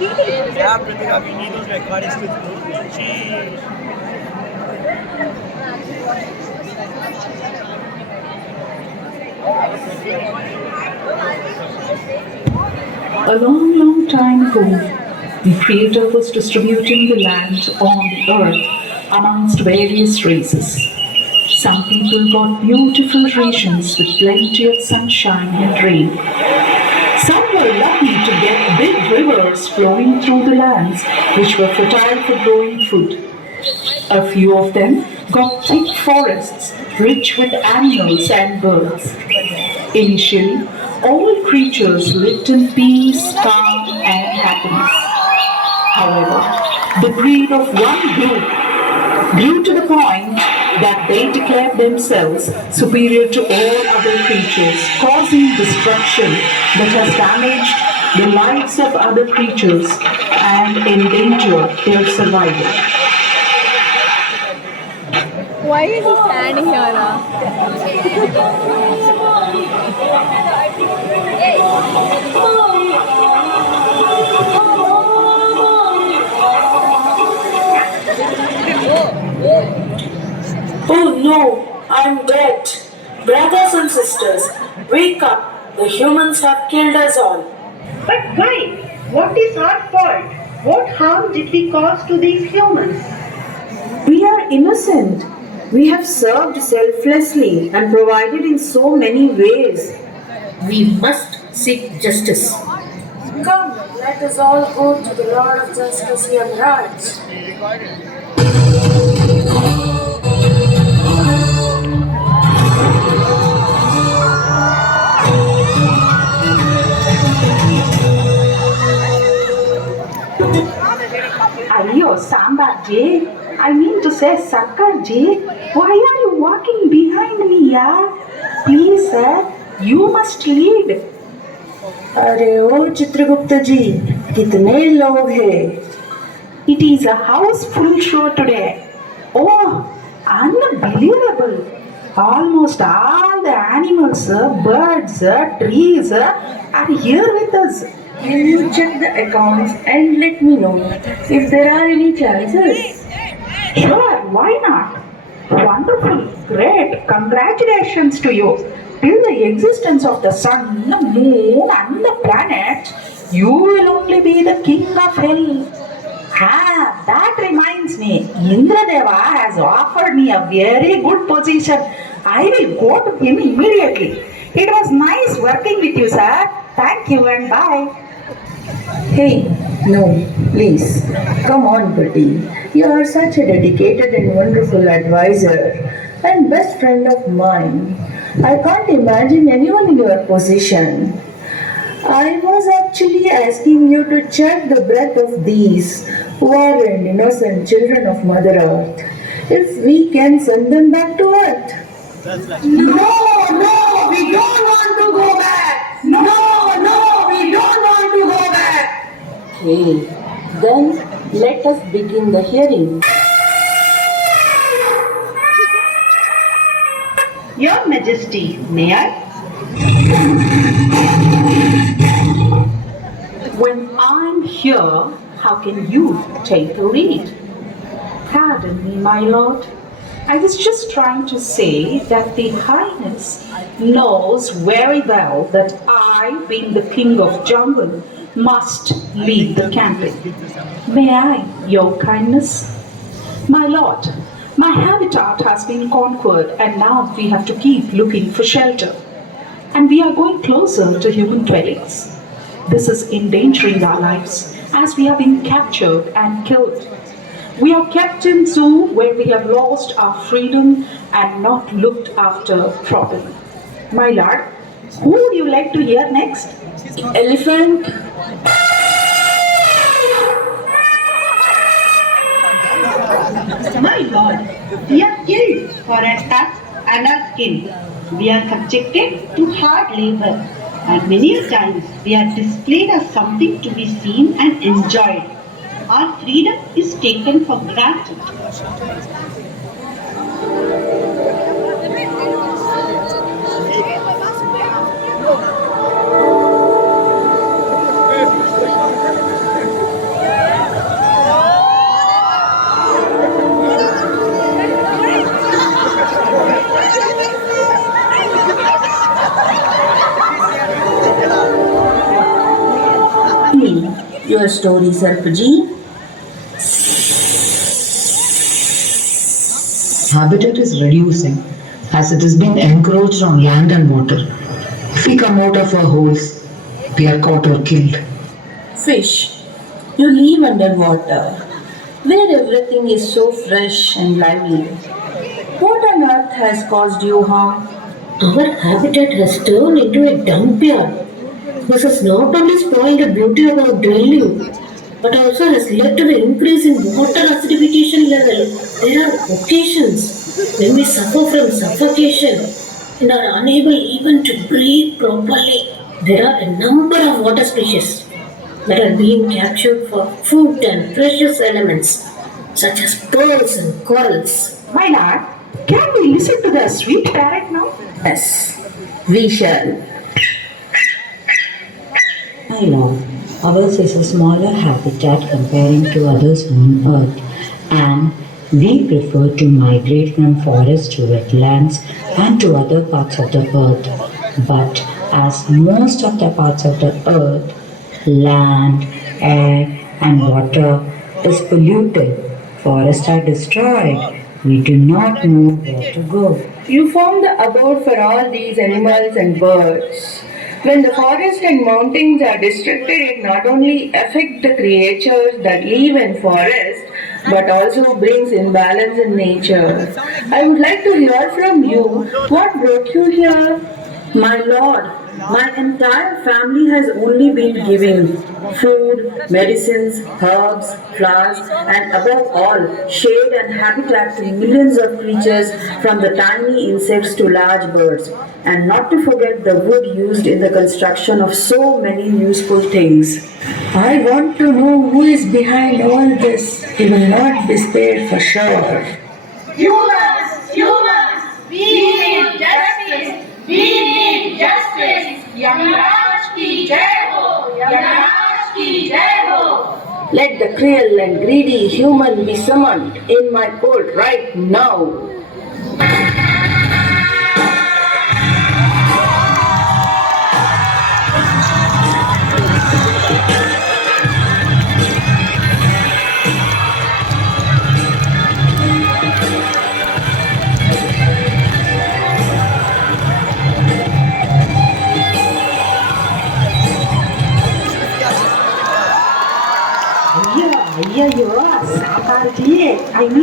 Yeah, Pritika, we need those recordings to cheese. A long, long time ago, the Creator was distributing the land on the earth amongst various races. Some people got beautiful regions with plenty of sunshine and rain. Some were lucky to get big rivers flowing through the lands which were fertile for growing food. A few of them got thick forests rich with animals and birds. Initially, all creatures lived in peace, calm, and happiness. However, the greed of one group grew to the point that they declared themselves superior to all other creatures, causing destruction that has damaged the lives of other creatures and endangered their survival. Why is he standing here now? Oh no, I'm dead. Brothers and sisters, wake up. The humans have killed us all. But why? What is our fault? What harm did we cause to these humans? We are innocent. We have served selflessly and provided in so many ways. We must seek justice. Come, let us all go to the Lord of Justice and Rights. Ayo, Sambar Ji. I mean to say, Sarkar Ji. Why are you walking behind me, yeah? Please, sir, you must lead. अरे ओ चित्रगुप्त जी, कितने लोग हैं? It is a houseful show today. Oh, unbelievable. Almost all the animals, birds, trees are here with us. Will you check the accounts and let me know if there are any chances? Sure, why not? Wonderful, great, congratulations to you. Till the existence of the sun, the moon, and the planets, you will only be the king of hell. Ah, that reminds me, Indradeva has offered me a very good position. I will go to him immediately. It was nice working with you, sir. Thank you and bye. Hey, no, please, come on, Pretty. You are such a dedicated and wonderful advisor and best friend of mine. I can't imagine anyone in your position. I was actually asking you to check the breath of these poor and innocent children of Mother Earth. If we can send them back to Earth. No, we don't want to go back. No, we don't want to go back. Okay, then let us begin the hearing. Your Majesty, may I? When I'm here, how can you take the lead? Pardon me, my lord. I was just trying to say that the Highness knows very well that I, being the king of jungle, must lead the campaign. May I, your kindness? My lord, my habitat has been conquered and now we have to keep looking for shelter. And we are going closer to human dwellings. This is endangering our lives as we are being captured and killed. We are kept in zoo where we have lost our freedom and not looked after properly. My lord, who would you like to hear next? Elephant. My lord, we are killed for our tusk and our skin. We are subjected to hard labor, and many times we are displayed as something to be seen and enjoyed. Our freedom is taken for granted. Your story, Sarpaji. Habitat is reducing as it is being encroached on land and water. If we come out of our holes, we are caught or killed. Fish, you live underwater, where everything is so fresh and lively. What on earth has caused you harm? Our habitat has turned into a dump yard. This has not only spoiled the beauty of our dwelling, but also has led to the increase in water acidification level. There are occasions when we suffer from suffocation and are unable even to breathe properly. There are a number of water species that are being captured for food and precious elements such as pearls and corals. My lord, can we listen to the sweet parrot now? Yes, we shall. My lord, ours is a smaller habitat comparing to others on earth, and we prefer to migrate from forests to wetlands and to other parts of the earth. But as most of the parts of the earth, land, air, and water is polluted, forests are destroyed, we do not know where to go. You form the abode for all these animals and birds. When the forest and mountains are destructed, it not only affects the creatures that live in forest, but also brings imbalance in nature. I would like to hear from you what brought you here. My lord, my entire family has only been giving food, medicines, herbs, flowers, and above all, shade and habitat to millions of creatures from the tiny insects to large birds. And not to forget the wood used in the construction of so many useful things. I want to know who is behind all this. He will not be spared for sure. Humans, we need justice. We need justice. Yamaraj ki jai ho. Yamaraj ki jai ho. Let the cruel and greedy human be summoned in my court right now.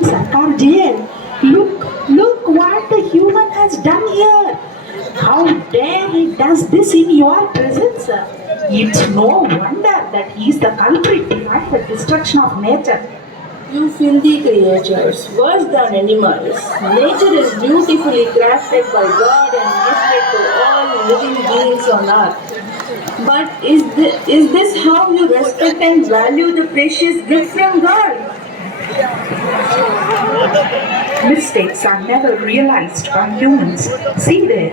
Sarkar ji. Look what the human has done here. How dare he does this in your presence? It's no wonder that he is the culprit behind the destruction of nature. You filthy creatures, worse than animals. Nature is beautifully crafted by God and gifted to all living beings on earth. But is this how you respect and value the precious gift from God? Mistakes are never realized by humans. See there.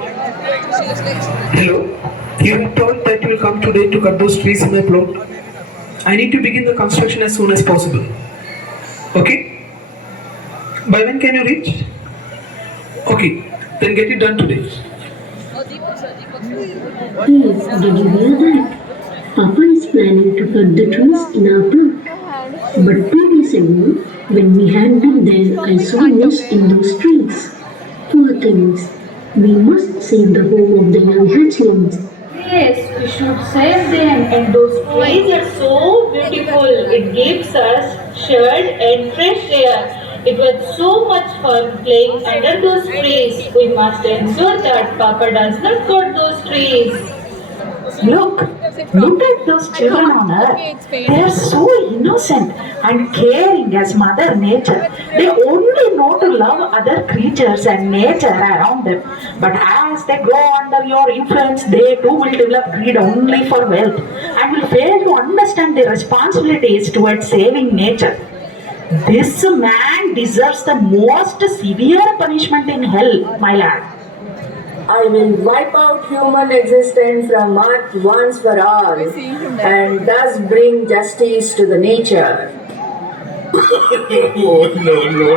Hello, you were told that you will come today to cut those trees in my plot. I need to begin the construction as soon as possible. Okay? By when can you reach? Okay, then get it done today. Yes, did you hear that? Papa is planning to cut the trees in our plot. But 2 days ago, when we had been there, I saw nest in those trees. Poor things. We must save the home of the young hatchlings. Yes, we should save them. And those trees are so beautiful. It gives us shade and fresh air. It was so much fun playing under those trees. We must ensure that Papa does not cut those trees. Look at those children on earth. They are so innocent and caring as Mother Nature. They only know to love other creatures and nature around them. But as they grow under your influence, they too will develop greed only for wealth and will fail to understand their responsibilities towards saving nature. This man deserves the most severe punishment in hell, my lad. I will wipe out human existence from earth once for all and thus bring justice to the nature. Oh, no.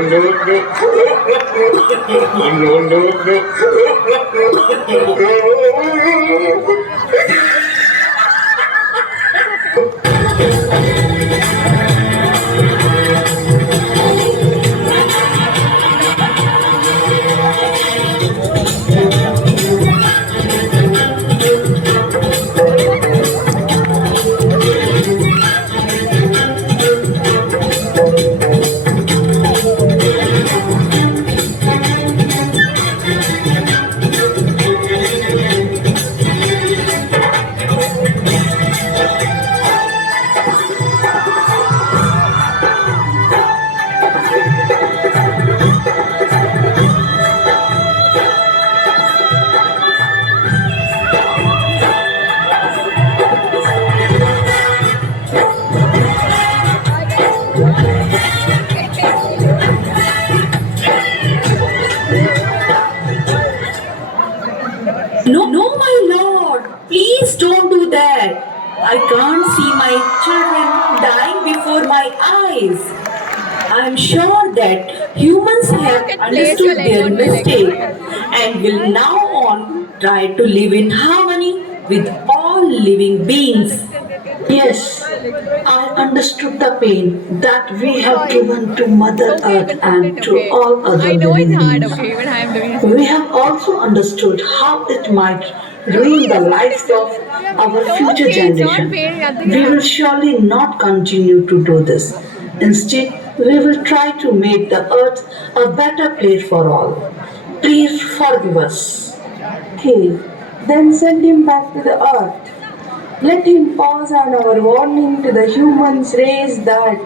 No, my lord, please don't do that. I can't see my children dying before my eyes. I am sure that humans have understood their mistake and will now on try to live in harmony with all living beings. Yes, I understood the pain that we have given to Mother Earth and to all other living beings. We have also understood how it might ruin the lives of our future generation. We will surely not continue to do this. Instead, we will try to make the earth a better place for all. Please forgive us. Okay, then send him back to the earth. Let him pass on our warning to the humans race that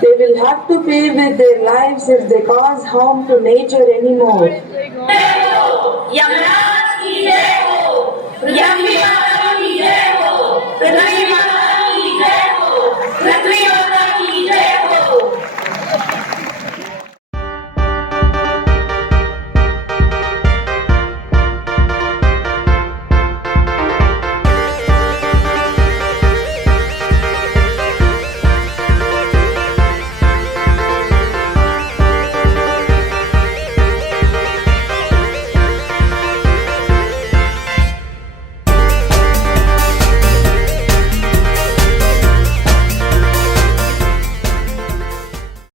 they will have to pay with their lives if they cause harm to nature anymore. Yamraj की जय हो, यम